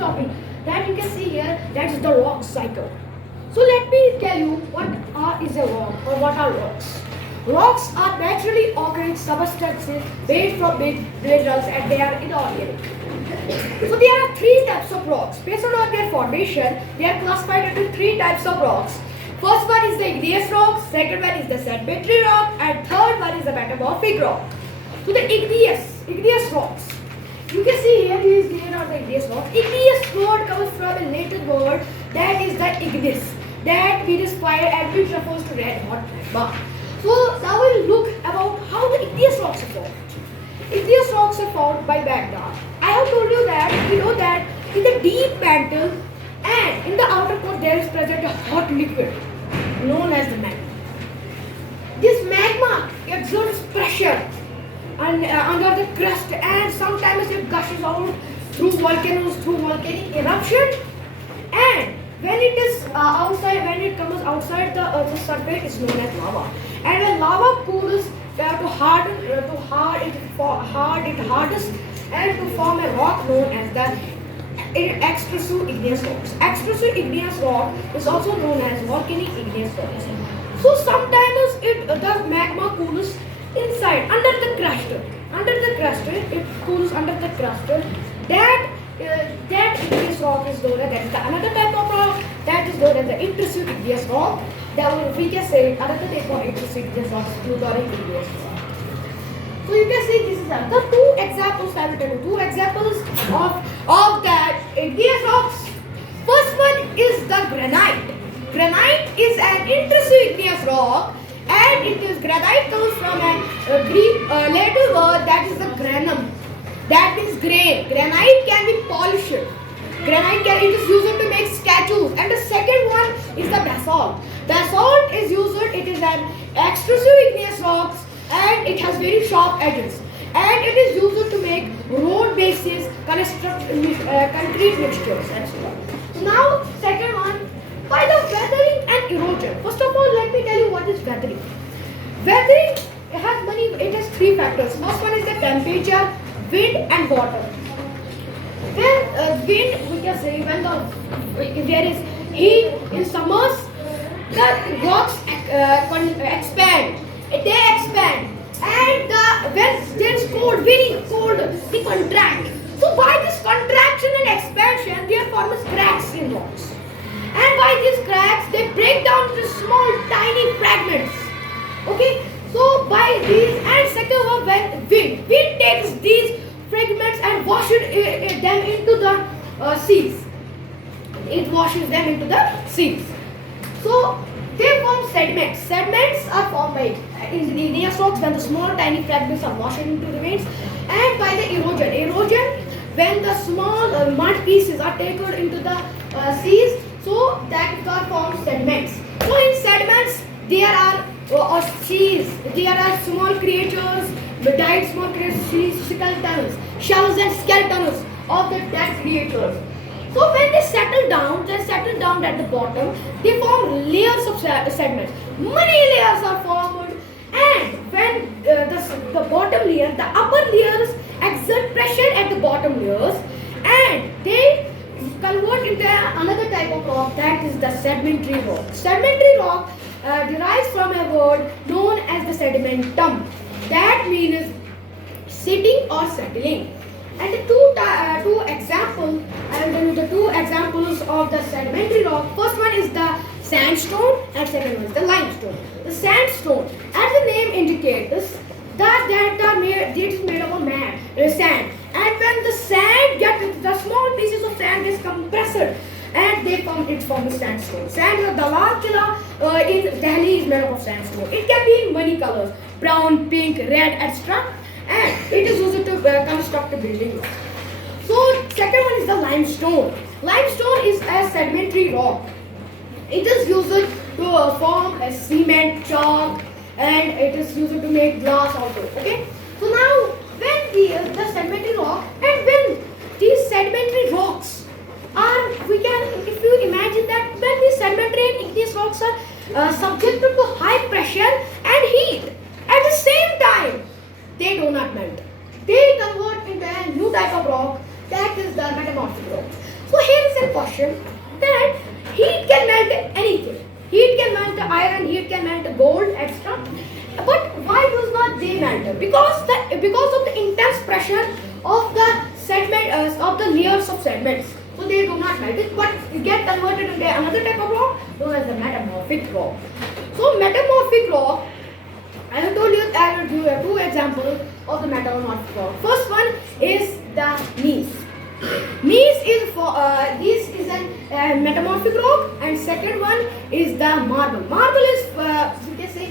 topic that you can see here, that is the rock cycle. So let me tell you is a rock or what are rocks. Rocks are naturally occurring substances made from minerals and they are inorganic. So there are three types of rocks. Based on their formation, they are classified into three types of rocks. First one is the igneous rock, second one is the sedimentary rock, and third one is the metamorphic rock. So the igneous rocks. You can see here are the igneous rocks. Igneous word comes from a Latin word that is the ignis. That means fire and which refers to red hot magma. So now we'll look about how the igneous rocks are formed. Igneous rocks are formed by magma. I have told you that in the deep mantle and in the outer core there is present a hot liquid known as the magma. This magma exerts pressure under the crust and sometimes it gushes out through volcanic eruption, and when it comes outside the Earth's surface, it's known as lava. And when lava cools it hardens and to form a rock known as the extrusive igneous rocks. Extrusive igneous rock is also known as volcanic igneous rocks. So sometimes the magma cools inside under the crust. It cools under the crust. That igneous rock is known as another type of rock that is known as the intrusive igneous rock. We can say another type of intrusive igneous rock is plutonic igneous rock. So you can see this is the two examples I will tell you. Two examples of that igneous rocks. First one is the granite. Granite is an intrusive igneous rock, and granite comes from a Greek Latin word that is the granum. That means grain. Granite can be polished. It is used to make statues. And the second one is the basalt. Basalt is used. It is an extrusive igneous rock, and it has very sharp edges. And it is used to make road bases, construct concrete mixtures, etc. So now, second one, by the weathering and erosion. First of all, let me tell you what is weathering. Weathering has three factors. First one is the temperature, wind and water. When wind, we can say if there is heat in summers, the rocks expand. They expand, and when there is cold, very cold, they contract. So by this contraction and expansion, there forms cracks in rocks. And by these cracks, they break down into small, tiny fragments. Okay. So by these, and second one, when wind takes these fragments and washes them into the seas. It washes them into the seas. So they form sediments. Sediments are formed by in the igneous rocks when the small tiny fragments are washed into the veins, and by the erosion. Erosion when the small mud pieces are taken into the seas. So that forms sediments. So in sediments there are small creatures, died small creatures, skeletons, shells and skeletons of the dead creatures. So when they settle down at the bottom, they form layers of sediments. Many layers are formed, and when the bottom layer, the upper layers exert pressure at the bottom layers, and they convert into another type of rock, that is the sedimentary rock. Sedimentary rock derives from a word known as the sedimentum. That means sitting or settling. And the two examples, I will tell you the two examples of the sedimentary rock. First one is the sandstone, and second one is the limestone. The sandstone, as the name indicates, it is made up of sand. And when the small pieces of sand gets compressed, and it forms sandstone. The Lal Qila in Delhi is made up of sandstone. It can be in many colors: brown, pink, red, etc. And it is used to construct a building. So second one is the limestone. Limestone is a sedimentary rock. It is used to form a cement, chalk, and it is used to make glass also. Okay. So now when the sedimentary rock, and when these sedimentary rocks are, if you imagine that when these sedimentary and igneous rocks are subjected to high pressure and heat at the same time, they do not melt. They convert into a new type of rock, that is the metamorphic rock. So here is a question that heat can melt anything. Heat can melt the iron, heat can melt the gold, etc. But why does not they melt? Because of the intense pressure of the sediment of the layers of sediments. So they do not melt it, but get converted into another type of rock known as the metamorphic rock. So metamorphic rock, I have told you I will give you two examples of the metamorphic rock. First one is the gneiss. Gneiss is for this is a metamorphic rock, and second one is the marble. Marble is you can say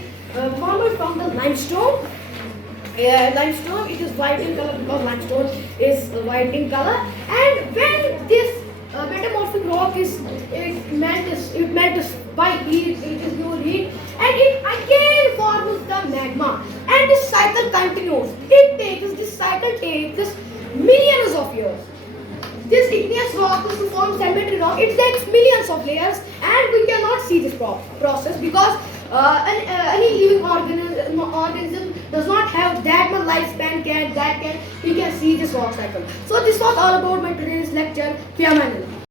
formed from the limestone. Limestone, it is white in color because limestone is white in color. And when this metamorphic rock it melts by heat, it is pure heat, and it again forms the magma. And this cycle continues. This cycle takes millions of years. This igneous rock is to form sedimentary rock. It takes millions of layers, and we cannot see this process because any living organism does not have that much lifespan we can see this rock cycle. So this was all about my today's lecture.